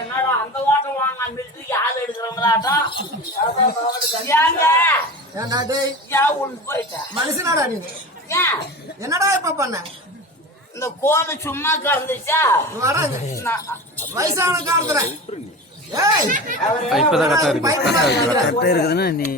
என்னடா அந்த ஓட்டம் வாங்க மிலிட்டரிக்கு ஆள் எடுக்கிறவங்களாட்டம்? ஏங்க ஏன்டா டேய் ஏன் உள்ள போயிட்ட. மனுஷனாடா நீ? ஏன்? என்னடா இப்ப பண்ண? இந்த சும்மா வயசான காலத்துல இப்பதான் கரெக்டா இருக்கு. கரெக்டா இருக்குதுன்னா நீ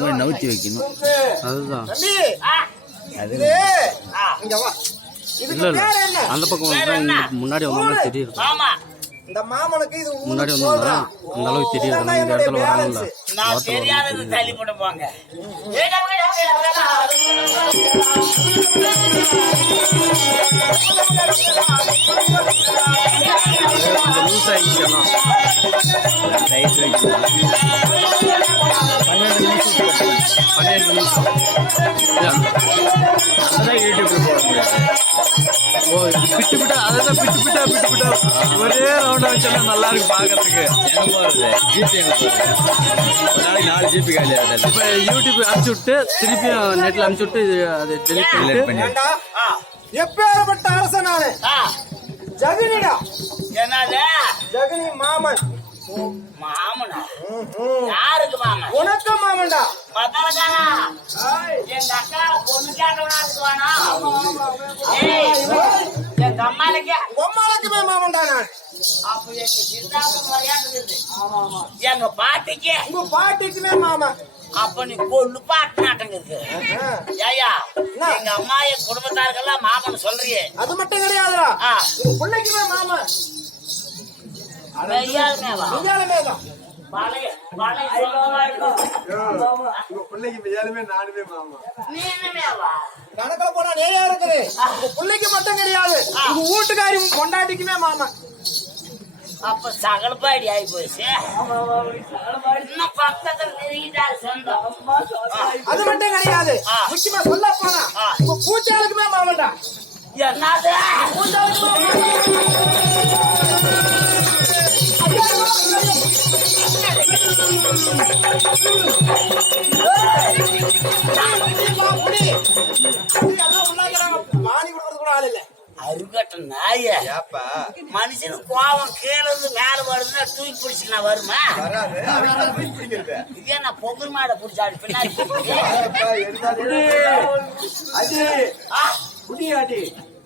மாதிரி நவுத்தி வைக்கணும். அதுதான். வா. இல்ல இதுக்கு இல்ல அந்த பக்கம் முன்னாடி வந்தோம்னா தெரியுது. ஆமா. இந்த மாமனுக்கு இது ஊரு முன்னாடி சொல்றான். அந்த அளவுக்கு தெரியுது இதான் இந்த இடத்துல என்னுடைய வராங்கல்ல balance. நான் தெரியாதது தள்ளி போட்டு போங்க கொஞ்சம் லூஸ் ஆகிடுச்சுன்னா டைட் வைக்கணும் பன்னெண்டு நிமிஷம் பன்னெண்டு நிமிஷம் வச்சா நல்லா இருக்கு பாக்குறதுக்கு. எங்க போறது ஜிபி எங்க போறது ஒரு நாளைக்கு நாலு ஜிபி காலி ஆகுது இப்ப யூடியூப் அனுப்பிச்சு விட்டு திருப்பியும் நெட்ல அனுப்பிச்சு விட்டு இது அதை டெலிட் பண்ணிட்டு. ஏண்டா? எப்பேற்பட்ட அரசன் நானு ஜெகனிடா? என்னது? ஜெகனி மாமன். மாமனா? ம்ஹும். யாருக்கு மாமன்? உனக்கு மாமன்டா? எங்க அக்கா பொண்ணு கேட்டவனா இருக்குவானா? உம்மாளுக்குமே மாமன்டா நான்? அப்ப எங்க சித்தாப்பு மரியாதை எங்க பாட்டிக்கு. உங்க பாட்டிக்குமே மாமன் அப்ப நீ கொள்ளு பாட்டு. ஏயா என்ன? எங்க அம்மா என் குடும்பத்தாருக்கெல்லாம் மாமன் சொல்றியே. அது மட்டும் கிடையாதுடா. உங்க பிள்ளைக்குமே மாமன் மெய்யாலுமேவா? நீயாலுமே உங்க பிள்ளைக்கு மெய்யாலுமே நானுமே மாமா? கணக்குல போனா நிறைய இருக்குது உங்க பிள்ளைக்கு மட்டும் கிடையாது. உங்க வீட்டுக்காரி உங்க பொண்டாட்டிக்குமே மாமன் அப்ப சகலப்பாடி ஆகி போச்சு இன்னும் பக்கத்துல நெருங்கிட்டாரு சொந்தம். அது மட்டும் கிடையாது. ஆ. முக்கியமா சொல்ல போனா ஆ. உங்க பூச்சாளுக்குமே மாமன்டா என்னது? அருகட்ட நாய. ஏப்பா. மனுஷனுக்கு கோபம் கீழ இருந்து மேல வருதுன்னா தூக்கி வருமா? அதுதான் போய் பிடிக்கிறது. இதே நான் பொகுர் மாடை பிடிச்சாடி பின்னாடி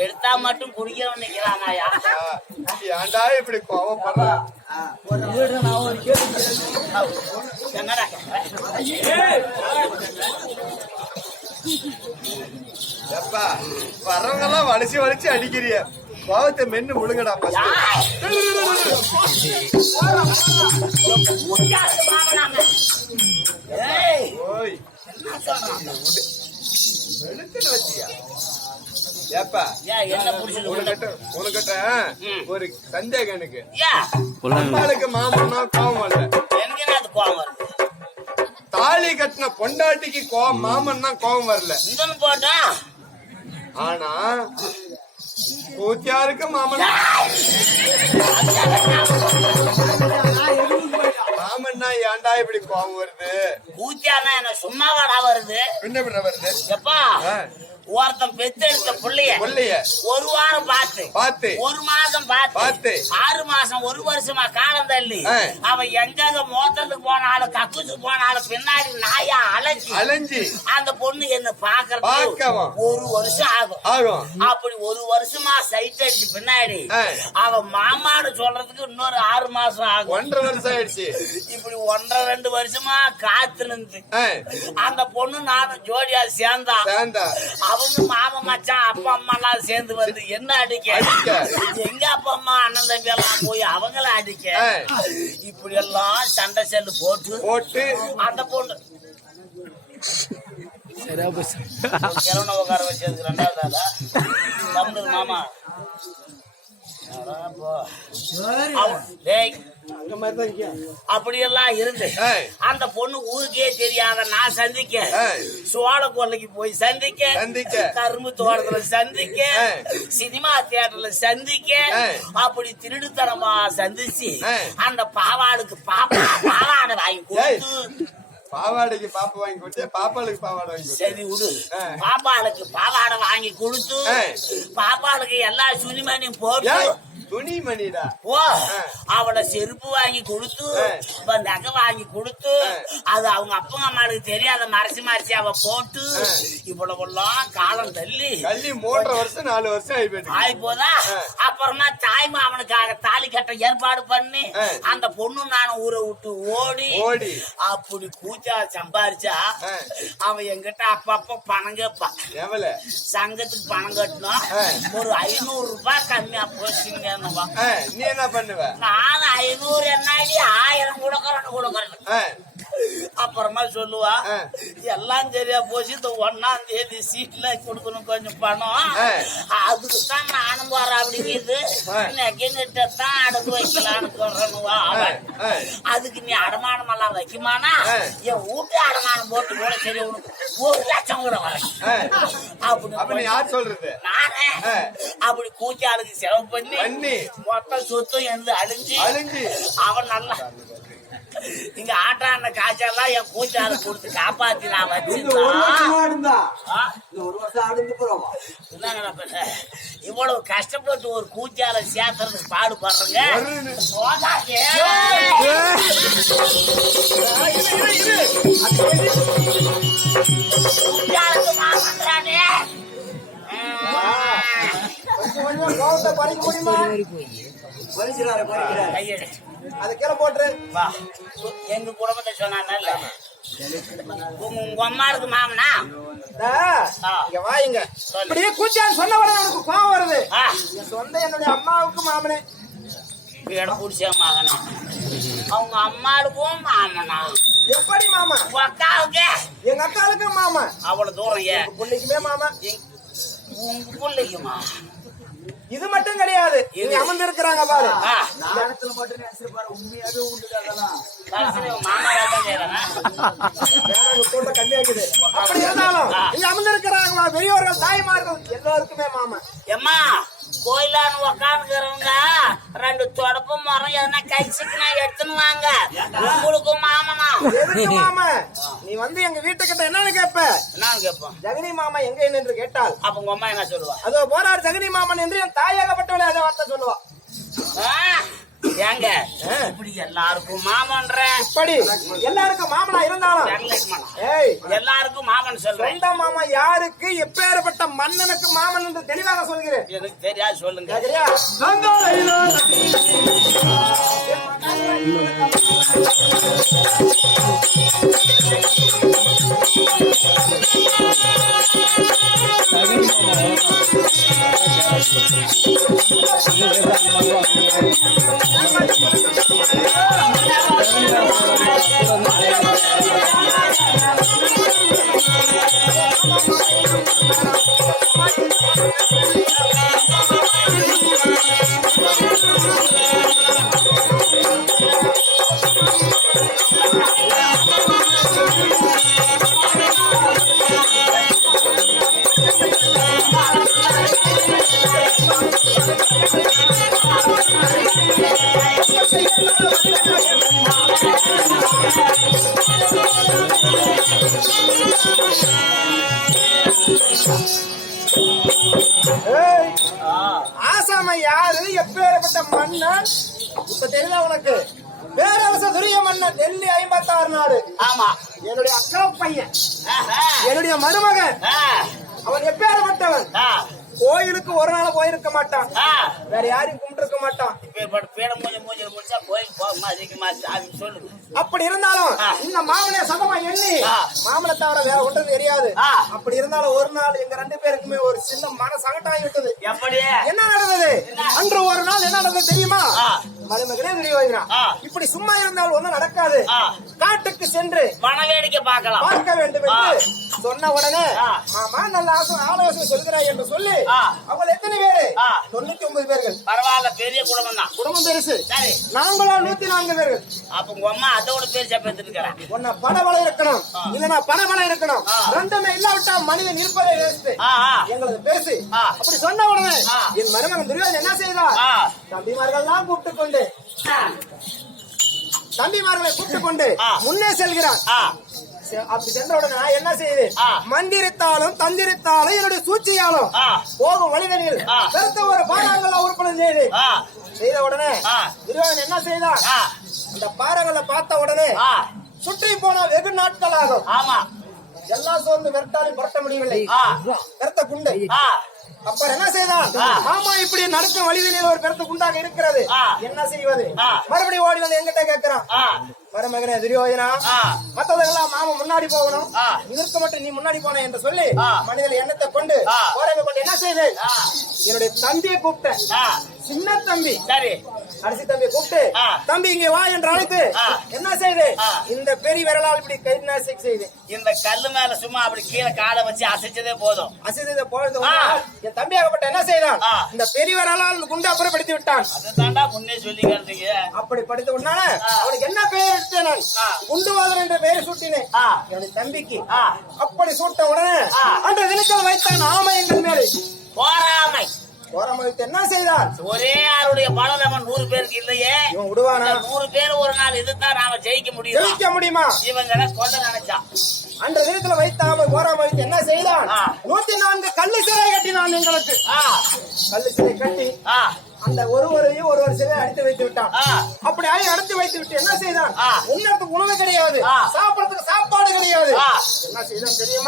எடுத்தா மட்டும் குடிக்கிறவன் நிக்கிறானாயா ஏன்டா இப்படி கோவப்படுற வர்றவங்க எல்லாம் வலிச்சு வலிச்சு அடிக்கிறிய. கோவத்தை மென்னு முழுங்கடா ஓய். வெளுத்துன்னு வச்சியா ஏப்பா? என்ன புடிச்சது உனக்கிட்ட. ஒரு சந்தேகம் எனக்கு. அம்மாளுக்கு மாமன்னா கோவம் வரல. எனக்கு என்ன அது கோவம் வருது? தாலி கட்டின பொண்டாட்டிக்கு கோவம் மாமன்னா கோவம் வரல. இந்தன்னு போட்டா? ஆனா கூத்தியாருக்கு மாமன் மாமன்னா ஏன்டா இப்படி கோவம் வருது? கூத்தியானா என்ன சும்மா வாடா வருது? என்ன பண்ண வருது. எப்பா. ஒருத்தன் பெத்தெடுத்த புள்ளைய கொல்லைய ஒரு வாரம் பார்த்து பார்த்து ஒரு மாசம் பார்த்து பார்த்து. ஆறு மாசம் ஒரு வருஷமா காலம் தள்ளி. அவன் எங்க மோத்தத்துக்கு போனாலும் கக்குசுக்கு போனாலும் பின்னாடி நாயா அலைச்சி அலைஞ்சி அந்த பொண்ணு என்ன பாக்குறது. ஒரு வருஷம் ஆகும் ஆகும் அப்படி ஒரு வருஷமா சைட் அடிச்சு பின்னாடி. அவன் மாமான்னு சொல்றதுக்கு இன்னொரு ஆறு மாசம் ஆகும் ஒன்றரை வருஷம் ஆயிடுச்சு இப்படி ஒன்றரை ரெண்டு வருஷமா காத்து நின்று அந்த பொண்ணு நானும் ஜோடியா சேர்ந்தா சேர்ந்தா அவங்க மாமா மச்சான் அப்பா அம்மா எல்லாம் சேர்ந்து வந்து என்ன அடிக்க? அடிக்க. எங்க அப்பா அம்மா அண்ணன் தம்பி எல்லாம் போய் அவங்கள அடிக்க. இப்படி எல்லாம் சண்டை செல்லு போட்டு போட்டு. அந்த பொண்ணு. சரியா போச்சு உட்கார வச்சதுக்கு ரெண்டாவது மாமா. அப்படியெல்லாம் இருந்து. அந்த பொண்ணு ஊருக்கே தெரியாத நான் சந்திக்க. சோழ கொல்லைக்கு போய் சந்திக்க சந்திக்க. கரும்பு தோட்டத்துல சந்திக்க. சினிமா தியேட்டர்ல சந்திக்க. அப்படி திருடுத்தனமா சந்திச்சு. அந்த பாவாடுக்கு பாப்பா பாவாடை வாங்கி கொடுத்து பாவாடைக்கு பாப்பா வாங்கி கொடுத்து பாப்பாளுக்கு பாவாடை வாங்கி சரி விடு. பாப்பாளுக்கு பாவாடை வாங்கி கொடுத்து. பாப்பாளுக்கு எல்லா சுனிமணியும் போட்டு ஏய், துணி மணிடா ஓ அவளை செருப்பு வாங்கி கொடுத்து நகை வாங்கி கொடுத்து. அது அவங்க அப்பங்க அம்மாளுக்கு தெரியாத மறைச்சு மறைச்சு அவ போட்டு ஏய். இவ்வளவெல்லாம் காலம் தள்ளி கள்ளி மூன்றரை வருஷம் நாலு வருஷம் ஆகி போயிட்டு ஆய் போதா. அப்புறமா தாய் மாமனுக்காக தாலி கட்ட ஏற்பாடு பண்ணி. அந்த பொண்ணு நானும் ஊரை விட்டு ஓடி ஓடி அப்படி கூச்சா சம்பாரிச்சா. அவன் என்கிட்ட அப்பப்ப பணம் கேட்பான் சங்கத்துக்கு பணம் கட்டணும். ஒரு ஐநூறு ரூபாய் கம்மியா போச்சுங்க நீ என்ன பண்ணுவ? நான் ஐநூறு என்னாடி? ஆயிரம் கொடுக்கறேன்னு கொடுக்கறேன். அப்புறமா சொல்லுவா. எல்லாம் சரியா போச்சு இந்த ஒன்னாம் தேதி சீட்ல கொடுக்கணும் கொஞ்சம் பணம் ஆ. அதுக்கு தான் நானும் போறேன் அப்படிங்கிறது. நெக்கிட்ட தான் அடகு வைக்கலான்னு. ஆ. அதுக்கு நீ அடமானம் எல்லாம் வைக்குமானா. என் வீட்டு அடமானம் போட்டு கூட சரி உனக்கு ஒரு லட்சம் கூட நீ அப்படி யார் சொல்றது நானே. அப்படி கூச்சாளுக்கு செலவு பண்ணி. மொத்த சொத்தும் அழிஞ்சு அழிஞ்சு. அவன் நல்லா இங்க ஆட்டான காய்ச்சல்லாம் என் கூச்சால கொடுத்து காப்பாத்தி நான் பண்ண? இவ்வளவு கஷ்டப்பட்டு ஒரு கூச்சால சேர்த்துறதுக்கு பாடுபடுறேங்க. கூச்சாலுக்கு குறைக்க முடியுமா கையெடு. அதை கீழே போட்டுரு. வா. எங்க குடும்பத்தை சொன்னானல்ல உங்க உங்க அம்மாளுக்கு மாமனா? டா, ஆ. இங்க வாங்க இப்படியே சொன்ன எனக்கு கோவம் வருது. என் சொந்த என்னுடைய அம்மாவுக்கு மாமனே. வீட புடிச்ச மகனா? அவங்க அம்மாளுக்கும் மாமனா? எப்படி மாமா? உங்க அக்காவுக்கு? எங்க மாமா. அவ்வளவு தூரம் உங்க பிள்ளைக்குமே மாமா. உங்க பிள்ளைக்குமா? இது மட்டும் கிடையாது. இங்க அமர்ந்து இருக்கிறாங்க பாரு. ஆ, இடத்துல மட்டும் நேசிச்சு பாரு. உண்மையாவே உண்டு அப்படி இருந்தாலும் இங்க அமர்ந்து இருக்கிறாங்களா பெரியவர்கள் தாய்மார்கள் எல்லாருக்குமே மாமா எம்மா கோயிலான்னு உக்காந்துக்கிறவங்க ரெண்டு தொடப்பு மரம் எதனா கை சிக்கனா எடுத்துன்னு வாங்க. உங்களுக்கும் மாமனா? எதுக்கு மாமா? நீ வந்து எங்க வீட்டுக்கிட்ட என்னன்னு கேட்ப என்னன்னு கேட்போம் ஜெகனி மாமா எங்க என்று கேட்டால்? அப்ப உங்க அம்மா என்ன சொல்லுவா? அதோ போனார் ஜெகனி மாமன் என்று என் தாயாகப்பட்டவளே அதை வார்த்தை சொல்லுவா. ஏங்க இப்படி எல்லாருக்கும் மாமன்ற. இப்படி. எல்லாருக்கும் மாமனா இருந்தாலும். ஏய். எல்லாருக்கும் மாமன் சொல்றேன். சொந்த மாமா யாருக்கு எப்பேற்பட்ட மன்னனுக்கு மாமன் என்று தெளிவாக சொல்கிறேன்? எனக்கு தெரியாது சொல்லுங்க. கேக்குறியா? ஏய், இப்ப தெரியுதா உனக்கு? பேரரச துரிய மன்னன் டெல்லி ஐம்பத்தாறு நாடு. ஆமா. என்னுடைய அக்கா பையன். என்னுடைய மருமகன். அவன் எப்பேற்பட்டவன்? கோயிலுக்கு ஒரு நாள் போயிருக்க மாட்டான். வேற யாரையும் கும்பிட்டு மாட்டான். அப்படி இருந்தாலும். இந்த மாமனே சதமா எண்ணி. மாமனை தவிர வேற ஒன்றும் தெரியாது. அப்படி இருந்தாலும் ஒரு நாள் எங்க ரெண்டு பேருக்குமே ஒரு சின்ன மன சங்கட்டாகி விட்டது என்ன நடந்தது? அன்று ஒரு நாள் என்ன நடந்தது தெரியுமா? துரியோதனா ஆ. இப்படி சும்மா இருந்தால் ஒண்ணும் நடக்காது. காட்டுக்கு சென்று மன வேடிக்கை பார்க்கலாம். பார்க்க வேண்டும் என்று சொன்ன உடனே. மாமா நல்ல ஆலோசனை சொல்கிறாய் என்று சொல்லி. அவங்க எத்தனை பேரு. தொண்ணூத்தி ஒன்பது பேர்கள். பரவாயில்ல பெரிய குடும்பம் தான். குடும்பம் பெருசு. சரி. நாங்களா நூத்தி நான்கு பேர்கள். அப்ப உங்க அம்மா அதோட பெருசா பெற்றுட்டு இருக்கிறேன் உன்னை படபலம் இருக்கணும். இல்லனா பணபலம் இருக்கணும். ரெண்டுமே இல்லாவிட்டா மனிதன் இருப்பதே வேஸ்ட் எங்களது பெருசு. ஆ. அப்படி சொன்ன உடனே. என் மருமகன் துரியோதன் என்ன செய்தார்? ஆ. தம்பிமார்கள்லாம் கூப்பிட்டு கொண்டு தம்பிமார்களை கூப்பிட்டு கொண்டு. முன்னே செல்கிறார். ஆ. செ- அப்படி சென்ற உடனே நான் என்ன ஆ. மந்திரித்தாலும் தந்திரித்தாலும் என்னுடைய சூழ்ச்சியாலும் போகும் வழிதனில் ஆ. பெருத்த ஒரு பாறாங்கல்ல உறுப்பினர் செய்து செய்த உடனே. துரியோதன் என்ன செய்தான் அந்த பாறாங்கல்ல பார்த்த உடனே சுற்றி போன வெகு நாட்கள் ஆகும் ஆமா. எல்லாம் சோர்ந்து விரட்டாலும் விரட்ட முடியவில்லை. பெருத்த குண்டை. ஆ அப்புறம் என்ன செய்தான். ஆமா இப்படி நடக்கும் வழிதனில் ஒரு பெருத்த குண்டாக இருக்கிறது. என்ன செய்வது. மறுபடியும் ஓடி வந்து எங்கிட்ட கேட்கிறான் மருமகனே துரியோதனா மத்ததெல்லாம் மாமா முன்னாடி போகணும். இதற்கு மட்டும் நீ முன்னாடி போன என்று சொல்லி ஆ. மனிதன் எண்ணத்தை கொண்டு ஆ. போறவை கொண்டு என்ன செய்தேன் என்னுடைய தம்பியை கூப்பிட்டேன் சின்ன தம்பி சரி அரிசி தம்பியை கூப்பிட்டு. தம்பி இங்க வா என்று அழைத்து. என்ன செய்து. இந்த பெரிய விரலால் இப்படி கை நாசிக் செய்து இந்த கல்லு மேல சும்மா அப்படி கீழே காலை வச்சு அசைச்சதே போதும் அசித பொழுது ஆ. என் தம்பி ஆகப்பட்ட என்ன செய்தான். இந்த பெரிய விரலால் இந்த குண்டை அப்புறப்படுத்தி விட்டான் அதுதான்டா முன்னே சொல்லிக்கிறதுக்கு அப்படி படித்த உடனே ஆ. அவனுக்கு என்ன பெயர் எடுத்தேன் நான். குண்டுவாதன் என்ற பெயர் சூட்டினேன். என்னுடைய தம்பிக்கு. அப்படி சூட்ட உடனே. அன்று தினத்தில் வைத்தான் ஆமை எங்கள் மேலே போராமை என்ன செய்தார் ஒரே ஆளுடைய பலம் நம்ம நூறு பேருக்கு இல்லையே. இவன் விடுவானா? நூறு பேர் ஒரு நாள் இதுதான் நாம ஜெயிக்க முடியும்? ஜெயிக்க முடியுமா? இவங்களை கொல்ல நினைச்சான். அன்ற தினத்தில் வைத்த ஆமை ஓரம் வைத்து என்ன செய்தான். நூத்தி நான்கு கல்லு சிலை கட்டினான் எங்களுக்கு. கல்லு சிலை கட்டி அந்த ஒருவரையும் ஒரு சிலை அடித்து வைத்து விட்டான் அப்படி ஆகி அடைத்து வைத்து விட்டு என்ன செய்தான் ஆ. உண்ணறதுக்கு உணவு கிடையாது. சாப்பிடறதுக்கு சாப்பாடு கிடையாது. என்ன செய்தான் தெரியுமா